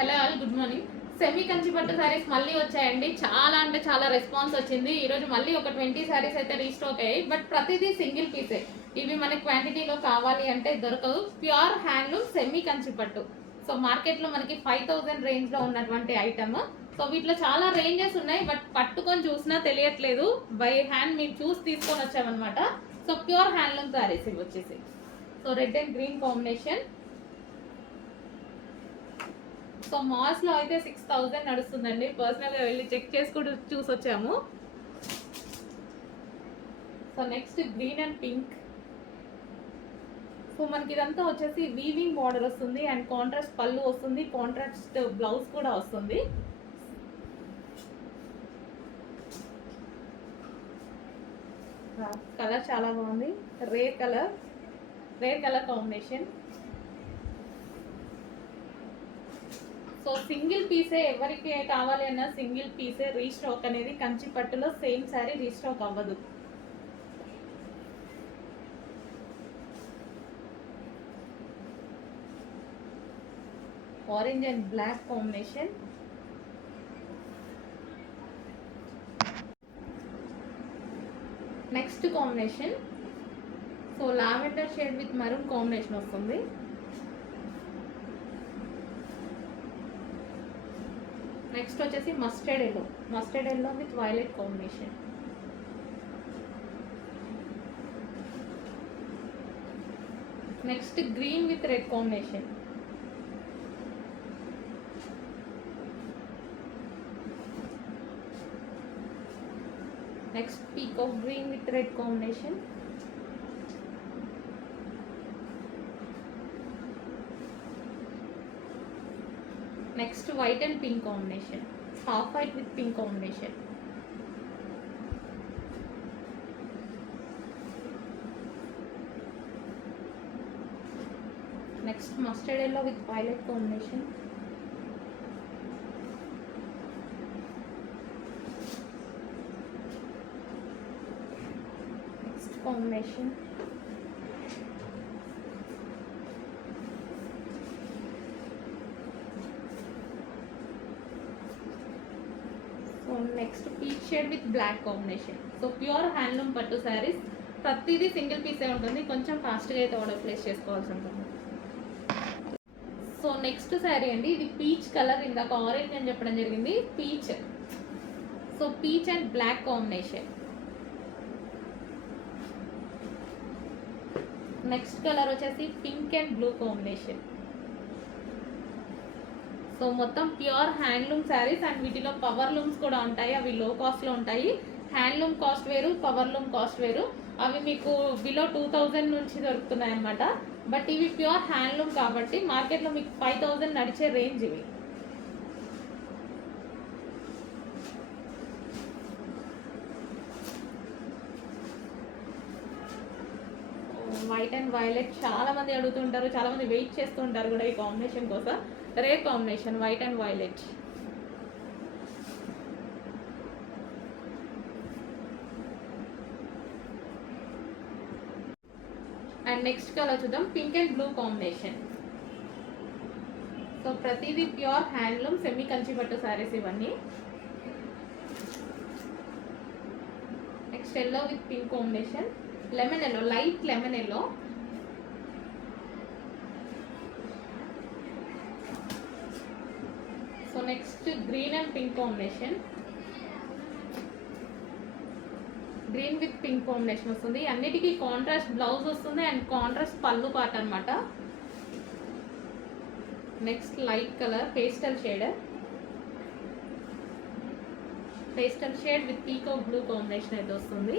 Hello all, good morning. Semi Kanchi పట్టు శారీస్ మళ్ళీ వచ్చాయండి. చాలా అంటే చాలా రెస్పాన్స్ వచ్చింది. ఈరోజు మళ్ళీ ఒక 20 శారీస్ అయితే రీస్టాక్ అయ్యాయి. బట్ ప్రతిదీ సింగిల్ పీసే. ఇవి మనకి క్వాంటిటీలో కావాలి అంటే దొరకదు. ప్యూర్ హ్యాండ్లూమ్ సెమీ కంచి పట్టు. సో మార్కెట్లో మనకి 5000 రేంజ్లో ఉన్నటువంటి ఐటమ్. సో వీటిలో చాలా రేంజెస్ ఉన్నాయి, బట్ పట్టుకొని చూసినా తెలియట్లేదు. బై హ్యాండ్ మీరు చూసి తీసుకొని వచ్చామన్నమాట. సో ప్యూర్ హ్యాండ్లూమ్ శారీస్ ఇవి వచ్చేసి. So red and green combination. So మాల్స్లో అయితే 6000 నడుస్తుందండి. పర్సనల్గా వెళ్ళి చెక్ చేసుకుంటూ చూసి వచ్చాము. So next green and pink. So మనకి ఇదంతా వచ్చేసి వీవింగ్ బార్డర్ వస్తుంది అండ్ కాంట్రాస్ట్ పళ్ళు వస్తుంది, కాంట్రాస్ట్ బ్లౌజ్ కూడా వస్తుంది. కలర్ చాలా బాగుంది. Rare colour combination. So single పీసే, ఎవరికి కావాలి అన్న సింగిల్ పీసే. రీస్టాక్ అనేది కంచి పట్టులో సేమ్ శారీ రీస్టాక్ అవ్వదు. Orange and black combination. Next combination. So lavender shade with maroon combination వస్తుంది. నెక్స్ట్ వచ్చేసి mustard yellow with violet combination. Next green with red combination. Next peacock green with red combination. Next white and pink combination. Half white with pink combination. Next mustard yellow with violet combination. Next combination. Next peach shade with black combination. So pure handloom పట్టు శారీస్. ప్రతిదీ single పీసే ఉంటుంది. కొంచెం ఫాస్ట్గా అయితే order place చేసుకోవాల్సి ఉంటుంది. So next sari అండి, ఇది పీచ్ కలర్. ఇందాక ఆరెంజ్ అని చెప్పడం జరిగింది, peach. So peach and black combination. Next colour వచ్చేసి pink and blue combination. So మొత్తం ప్యూర్ హ్యాండ్లూమ్ శారీస్ అండ్ వీటిలో పవర్ లూమ్స్ కూడా ఉంటాయి. అవి లో కాస్ట్లో ఉంటాయి. హ్యాండ్లూమ్ కాస్ట్ వేరు, పవర్ లూమ్ కాస్ట్ వేరు. అవి మీకు బిలో 2000 నుంచి దొరుకుతున్నాయి అన్నమాట. బట్ ఇవి ప్యూర్ హ్యాండ్లూమ్ కాబట్టి మార్కెట్లో మీకు 5000 నడిచే రేంజ్ ఇవి. వైట్ అండ్ వైలెట్ చాలా మంది అడుగుతుంటారు, చాలా మంది వెయిట్ చేస్తుంటారు కూడా ఈ కాంబినేషన్ కోసం. Rare combination white and violet. And next colour చూద్దాం, pink and blue combination. So ప్రతిదీ ప్యూర్ హ్యాండ్లూమ్ సెమీ కంచి పట్టు శారీస్ ఇవన్నీ. Next yellow with pink combination. Lemon yellow, light lemon yellow. So next green and pink combination. Green with pink combination వస్తుంది. అన్నిటికీ contrast blouse వస్తుంది and contrast పళ్ళు part అనమాట. Next light colour pastel shade with peacock blue combination అయితే వస్తుంది.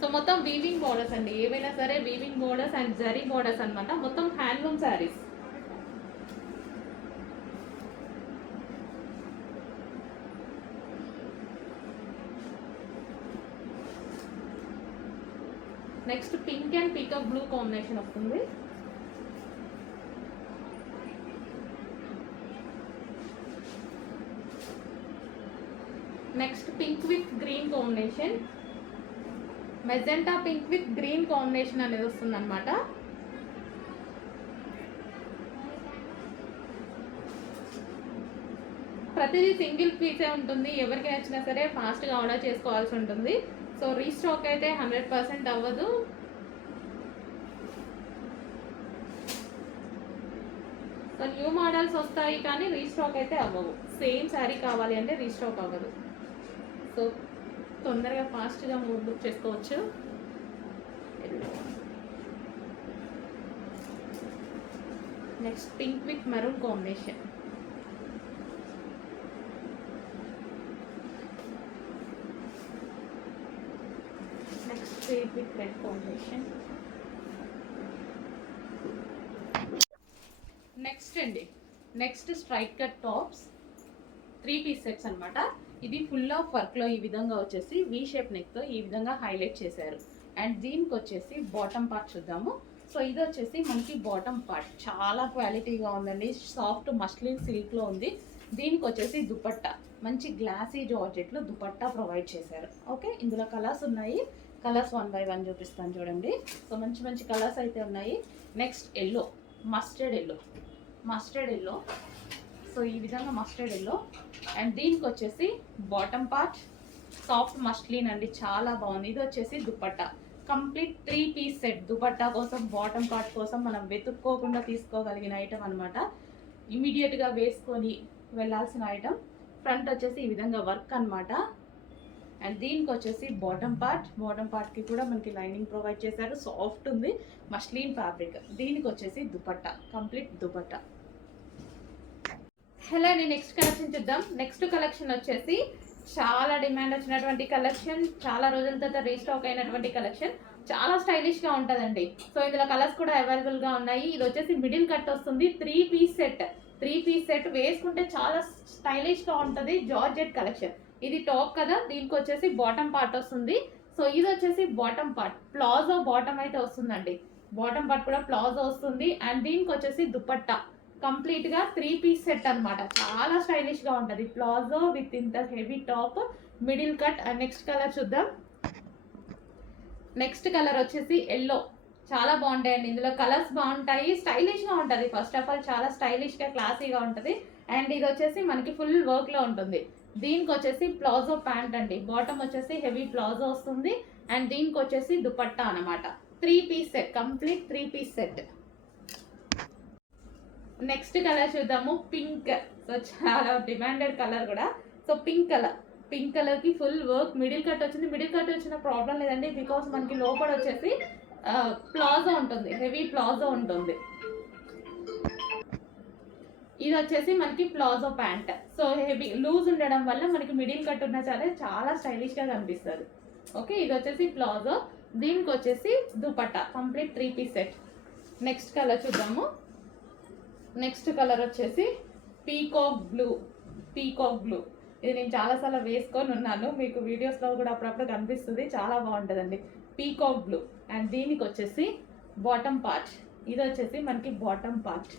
So మొత్తం weaving borders అండి, ఏవైనా సరే weaving borders and zari borders అనమాట. మొత్తం handloom saris. Next pink and peacock blue combination వస్తుంది. Next pink with green combination. Magenta pink with green combination అనేది వస్తుంది అనమాట. ప్రతిదీ సింగిల్ పీసే ఉంటుంది. ఎవరికి నచ్చినా సరే ఫాస్ట్గా ఆర్డర్ చేసుకోవాల్సి ఉంటుంది. సో రీస్టాక్ అయితే 100% అవ్వదు. సో న్యూ మోడల్స్ వస్తాయి కానీ రీస్టాక్ అయితే అవ్వవు. సేమ్ శారీ కావాలి అంటే రీస్టాక్ అవ్వదు. సో తొందరగా ఫాస్ట్గా బుక్ చేసుకోవచ్చు. Next pink with maroon combination. Next pink with red combination. Next అండి, next straight cut tops 3 piece sets అనమాట. ఇది ఫుల్ ఆఫ్ వర్క్లో ఈ విధంగా వచ్చేసి వీ షేప్ నెక్తో ఈ విధంగా హైలైట్ చేశారు. అండ్ దీనికి వచ్చేసి బాటమ్ పార్ట్ చూద్దాము. సో ఇది వచ్చేసి మనకి బాటమ్ పార్ట్ చాలా క్వాలిటీగా ఉందండి. సాఫ్ట్ మస్లిన్ సిల్క్లో ఉంది. దీనికి వచ్చేసి దుపట్టా మంచి గ్లాసీ జార్జెట్లో దుపట్టా ప్రొవైడ్ చేశారు. ఓకే, ఇందులో కలర్స్ ఉన్నాయి. కలర్స్ 1 by 1 చూపిస్తాను చూడండి. సో మంచి మంచి కలర్స్ అయితే ఉన్నాయి. Next yellow, mustard yellow. So ఈ విధంగా మస్టర్డ్ ఎల్లో. అండ్ దీనికి వచ్చేసి బాటమ్ పార్ట్ సాఫ్ట్ మస్లిన్ అండి, చాలా బాగుంది. ఇది వచ్చేసి dupatta complete 3 piece set. Dupatta కోసం బాటమ్ పార్ట్ కోసం మనం వెతుక్కోకుండా తీసుకోగలిగిన ఐటమ్ అనమాట. ఇమీడియట్గా వేసుకొని వెళ్ళాల్సిన ఐటమ్. ఫ్రంట్ వచ్చేసి ఈ విధంగా వర్క్ అనమాట. అండ్ దీనికి వచ్చేసి బాటమ్ పార్ట్కి కూడా మనకి లైనింగ్ ప్రొవైడ్ చేశారు. సాఫ్ట్ ఉంది మస్లిన్ ఫ్యాబ్రిక్. దీనికి వచ్చేసి దుపట్టా కంప్లీట్ దుపట్టా. హలో అండి, నెక్స్ట్ కలెక్షన్ చూద్దాం. నెక్స్ట్ కలెక్షన్ వచ్చేసి చాలా డిమాండ్ వచ్చినటువంటి కలెక్షన్, చాలా రోజుల తర్వాత రీస్టాక్ అయినటువంటి కలెక్షన్. చాలా స్టైలిష్గా ఉంటుందండి. సో ఇందులో కలర్స్ కూడా అవైలబుల్గా ఉన్నాయి. ఇది వచ్చేసి మిడిల్ కట్ వస్తుంది. 3 పీస్ సెట్ వేసుకుంటే చాలా స్టైలిష్గా ఉంటుంది. Georgette collection. ఇది టాప్ కదా, దీనికి వచ్చేసి బాటమ్ పార్ట్ వస్తుంది. సో ఇది వచ్చేసి బాటమ్ పార్ట్, ప్లాజో బాటమ్ అయితే వస్తుందండి. బాటమ్ పార్ట్ కూడా ప్లాజో వస్తుంది. అండ్ దీనికి వచ్చేసి దుపట్టా కంప్లీట్గా 3 పీస్ సెట్ అనమాట. చాలా స్టైలిష్గా ఉంటుంది. ప్లాజో విత్ ఇంత heavy top, middle cut. And next colour చూద్దాం. నెక్స్ట్ కలర్ వచ్చేసి ఎల్లో. చాలా బాగుంటాయండి. ఇందులో కలర్స్ బాగుంటాయి, స్టైలిష్గా ఉంటుంది. ఫస్ట్ ఆఫ్ ఆల్ చాలా స్టైలిష్గా క్లాసీగా ఉంటుంది. అండ్ ఇది వచ్చేసి మనకి ఫుల్ వర్క్లో ఉంటుంది. దీనికి వచ్చేసి ప్లాజో ప్యాంట్ అండి. బాటమ్ వచ్చేసి హెవీ ప్లాజో వస్తుంది. అండ్ దీనికి వచ్చేసి దుపట్టా అనమాట. 3 piece set, complete 3 piece set. Next colour చూద్దాము, పింక్. సో చాలా డిమాండెడ్ కలర్ కూడా. సో పింక్ కలర్కి ఫుల్ వర్క్, మిడిల్ కట్ వచ్చింది. మిడిల్ కట్ వచ్చిన ప్రాబ్లం లేదండి, బికాస్ మనకి లోపల వచ్చేసి ప్లాజో ఉంటుంది, హెవీ ప్లాజో ఉంటుంది. ఇది వచ్చేసి మనకి palazzo pant. So heavy loose ఉండడం వల్ల మనకి మిడిల్ కట్ ఉన్నా సరే చాలా స్టైలిష్గా కనిపిస్తుంది. ఓకే, ఇది వచ్చేసి ప్లాజో. దీనికి వచ్చేసి dupatta complete 3 piece set. Next colour చూద్దాము. నెక్స్ట్ కలర్ వచ్చేసి పీకాక్ బ్లూ. ఇది నేను చాలాసార్లు వేసుకొని ఉన్నాను, మీకు వీడియోస్లో కూడా అప్పుడప్పుడు కనిపిస్తుంది. చాలా బాగుంటుందండి పీకాక్ బ్లూ. అండ్ దీనికి వచ్చేసి బాటమ్ పార్ట్. ఇది వచ్చేసి మనకి బాటమ్ పార్ట్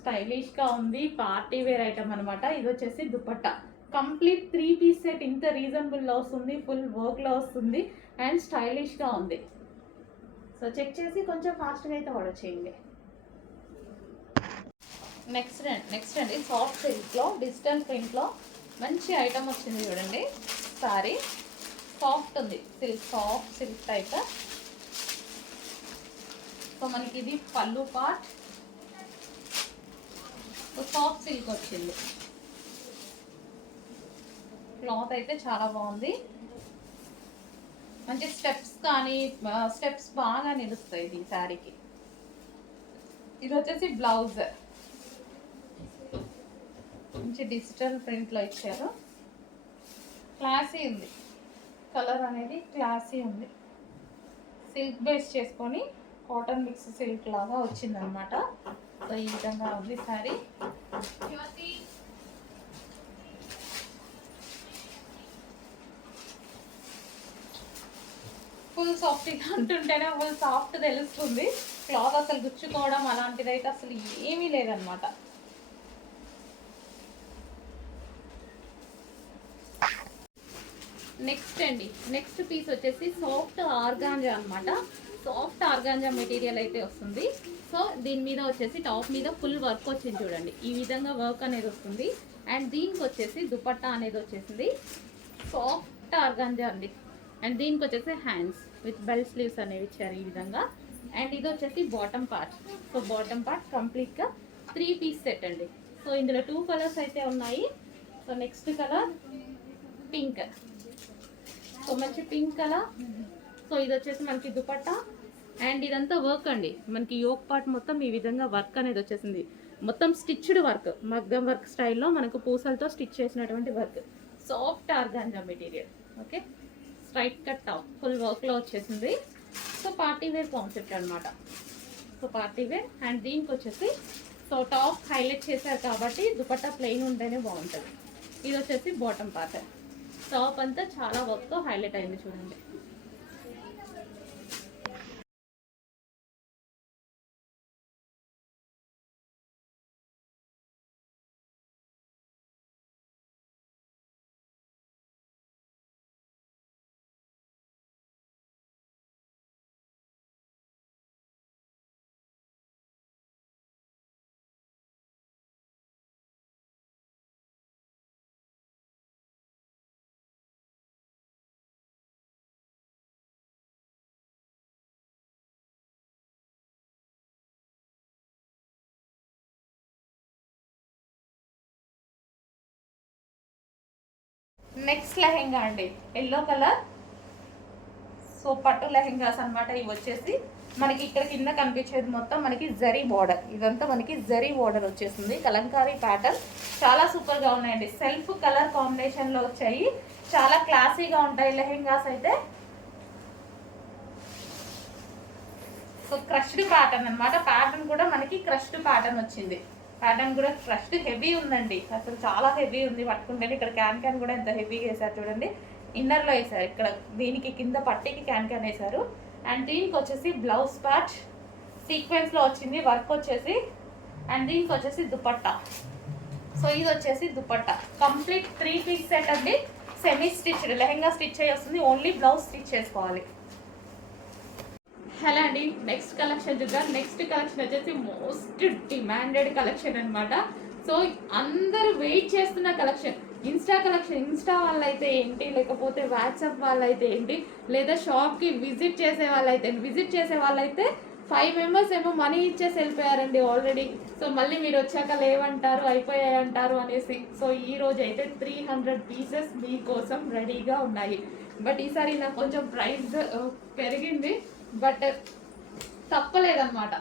స్టైలిష్గా ఉంది, పార్టీ వేర్ ఐటమ్ అనమాట. ఇది వచ్చేసి దుపట్టా కంప్లీట్ 3 పీస్ సెట్. ఇంత రీజనబుల్లో వస్తుంది, ఫుల్ వర్క్లో వస్తుంది అండ్ స్టైలిష్గా ఉంది. సో చెక్ చేసి కొంచెం ఫాస్ట్గా అయితే ఆర్డర్ చేయండి. నెక్స్ట్ అండి, సాఫ్ట్ సిల్క్లో డిజిటల్ ప్రింట్లో మంచి ఐటమ్ వచ్చింది చూడండి. సారీ సాఫ్ట్ ఉంది, సాఫ్ట్ సిల్క్ టైప్. సో మనకి ఇది పళ్ళు పార్ట్. సో సాఫ్ట్ సిల్క్ వచ్చింది. క్లాత్ అయితే చాలా బాగుంది. మంచి స్టెప్స్ బాగా నిలుస్తాయి ఈ శారీకి. ఇది వచ్చేసి బ్లౌజ్, మంచి డిజిటల్ ప్రింట్లో ఇచ్చారు. క్లాసీ ఉంది, కలర్ అనేది క్లాసీ ఉంది. సిల్క్ బేస్ చేసుకొని కాటన్ మిక్స్ సిల్క్ లాగా వచ్చిందనమాట. సో ఈ విధంగా ఉంది శారీ. ఫుల్ సాఫ్ట్గా అంటుంటేనే ఫుల్ సాఫ్ట్ తెలుస్తుంది. క్లాత్ అసలు గుచ్చుకోవడం అలాంటిది అయితే అసలు ఏమీ లేదనమాట. నెక్స్ట్ అండి, నెక్స్ట్ పీస్ వచ్చేసి సాఫ్ట్ ఆర్గాంజా అన్నమాట. సాఫ్ట్ ఆర్గాంజా మెటీరియల్ అయితే వస్తుంది. సో దీని మీద వచ్చేసి టాప్ మీద ఫుల్ వర్క్ వచ్చింది చూడండి, ఈ విధంగా వర్క్ అనేది వస్తుంది. అండ్ దీనికి వచ్చేసి దుపట్టా అనేది వచ్చేసింది సాఫ్ట్ ఆర్గాంజా అండి. అండ్ దీనికి వచ్చేసి హ్యాండ్స్ విత్ బెల్ స్లీవ్స్ అనేవి ఇచ్చారు ఈ విధంగా. అండ్ ఇది వచ్చేసి bottom part. So bottom part కంప్లీట్గా 3 పీస్ సెట్ అండి. సో ఇందులో 2 కలర్స్ అయితే ఉన్నాయి. So next colour pink. So మంచి పింక్ కలర్. సో ఇది వచ్చేసి మనకి దుపట్టా. అండ్ ఇదంతా వర్క్ అండి, మనకి యోక్ పార్ట్ మొత్తం ఈ విధంగా వర్క్ అనేది వచ్చేసింది. మొత్తం స్టిచ్డ్ వర్క్, మగ్గం వర్క్ స్టైల్లో మనకు పూసలతో స్టిచ్ చేసినటువంటి work. Soft organza material. Okay, straight cut top full వర్క్లో వచ్చేసింది. సో పార్టీ వేర్ కాన్సెప్ట్ అనమాట. So party wear. అండ్ దీనికి వచ్చేసి సో టాప్ హైలైట్ చేశారు కాబట్టి దుపట్టా ప్లెయిన్ ఉంటేనే బాగుంటుంది. ఇది వచ్చేసి బాటమ్ పార్ట్. టాప్ అంతా చాలా వర్క్తో హైలైట్ అయింది చూడండి. నెక్స్ట్ లెహెంగా అండి, ఎల్లో కలర్. సో పట్టు లెహెంగాస్ అనమాట ఇవి వచ్చేసి. మనకి ఇక్కడ కింద కనిపించేది మొత్తం మనకి జరీ బార్డర్, ఇదంతా మనకి జరీ బార్డర్ వచ్చేసింది. కలంకారీ ప్యాటర్న్ చాలా సూపర్గా ఉన్నాయండి. సెల్ఫ్ కలర్ కాంబినేషన్లో వచ్చాయి, చాలా క్లాసీగా ఉంటాయి లెహెంగాస్ అయితే. సో క్రష్డ్ ప్యాటర్న్ అనమాట. ప్యాటర్న్ కూడా మనకి క్రష్డ్ ప్యాటర్న్ వచ్చింది. ప్యాటర్న్ కూడా క్రష్డ్ హెవీ ఉందండి, అసలు చాలా హెవీ ఉంది పట్టుకుంటే. ఇక్కడ క్యాన్ కూడా ఎంత హెవీగా వేసారు చూడండి. ఇన్నర్లో వేసారు, ఇక్కడ దీనికి కింద పట్టీకి క్యాన్ వేసారు. అండ్ దీనికి వచ్చేసి బ్లౌజ్ పార్ట్ సీక్వెన్స్లో వచ్చింది వర్క్ వచ్చేసి. అండ్ దీనికి వచ్చేసి దుపట్టా. సో ఇది వచ్చేసి దుపట్టా కంప్లీట్ 3 పీస్ సెట్ అండి. సెమీ స్టిచ్డ్ లెహెంగా స్టిచ్ అయ్యి వస్తుంది, ఓన్లీ బ్లౌజ్ స్టిచ్ చేసుకోవాలి. హలో అండి, నెక్స్ట్ కలెక్షన్ చూద్దాం. నెక్స్ట్ కలెక్షన్ వచ్చేసి మోస్ట్ డిమాండెడ్ కలెక్షన్ అనమాట. సో అందరూ వెయిట్ చేస్తున్న కలెక్షన్. ఇన్స్టా వాళ్ళైతే ఏంటి, లేకపోతే వాట్సాప్ వాళ్ళైతే ఏంటి, లేదా షాప్కి విజిట్ చేసే వాళ్ళైతే 5 మెంబర్స్ ఏమో మనీ ఇచ్చేసి వెళ్ళిపోయారండి ఆల్రెడీ. సో మళ్ళీ మీరు వచ్చాక లేవంటారు, అయిపోయాయి అంటారు అనేసి. సో ఈ రోజు అయితే 300 పీసెస్ మీకోసం రెడీగా ఉన్నాయి. బట్ ఈసారి నాకు కొంచెం ప్రైస్ పెరిగింది, బట్ తప్పలేదన్నమాట.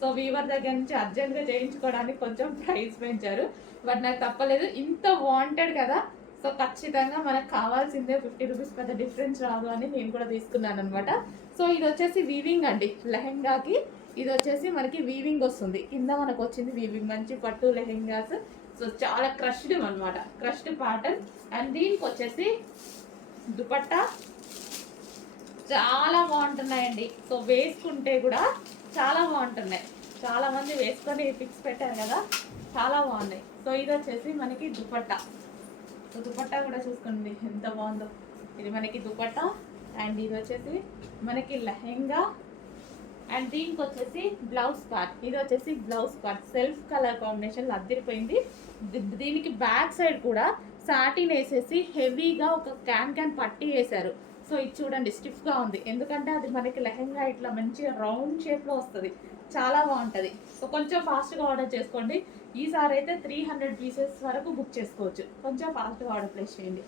సో వీవర్ దగ్గర నుంచి అర్జెంట్గా చేయించుకోవడానికి కొంచెం ప్రైస్ పెంచారు, బట్ నాకు తప్పలేదు. ఇంత వాంటెడ్ కదా, సో ఖచ్చితంగా మనకు కావాల్సిందే. 50 రూపీస్ పెద్ద డిఫరెన్స్ రాదు అని నేను కూడా తీసుకున్నాను అనమాట. సో ఇది వచ్చేసి వీవింగ్ అండి లెహెంగాకి. ఇది వచ్చేసి మనకి వీవింగ్ వస్తుంది, కింద మనకు వచ్చింది వీవింగ్. మంచి పట్టు లెహెంగాస్. సో చాలా క్రష్డ్ అనమాట, క్రష్డ్ ప్యాటర్న్. అండ్ దీనికి వచ్చేసి దుపట్టా చాలా బాగుంటున్నాయండి. సో వేసుకుంటే కూడా చాలా బాగుంటున్నాయి. చాలా మంది వేసుకొని పిక్స్ పెట్టారు కదా, చాలా బాగున్నాయి. సో ఇది వచ్చేసి మనకి దుపట్టా. సో దుపట్టా కూడా చూసుకోండి ఎంత బాగుందో. ఇది మనకి దుపట్టా. అండ్ ఇది వచ్చేసి మనకి లెహెంగా. అండ్ దీనికి వచ్చేసి బ్లౌజ్ పార్ట్. ఇది వచ్చేసి blouse part self colour combination అదిరిపోయింది. దీనికి బ్యాక్ సైడ్ కూడా సాటిన్ వేసేసి హెవీగా ఒక క్యాన్ పట్టి వేశారు. సో ఇది చూడండి స్టిఫ్గా ఉంది, ఎందుకంటే అది మనకి లెహెంగా ఇట్లా మంచిగా రౌండ్ షేప్లో వస్తుంది, చాలా బాగుంటుంది. సో కొంచెం ఫాస్ట్గా ఆర్డర్ చేసుకోండి. ఈసారి అయితే 300 పీసెస్ వరకు బుక్ చేసుకోవచ్చు, కొంచెం ఫాస్ట్గా ఆర్డర్ ప్లేస్ చేయండి.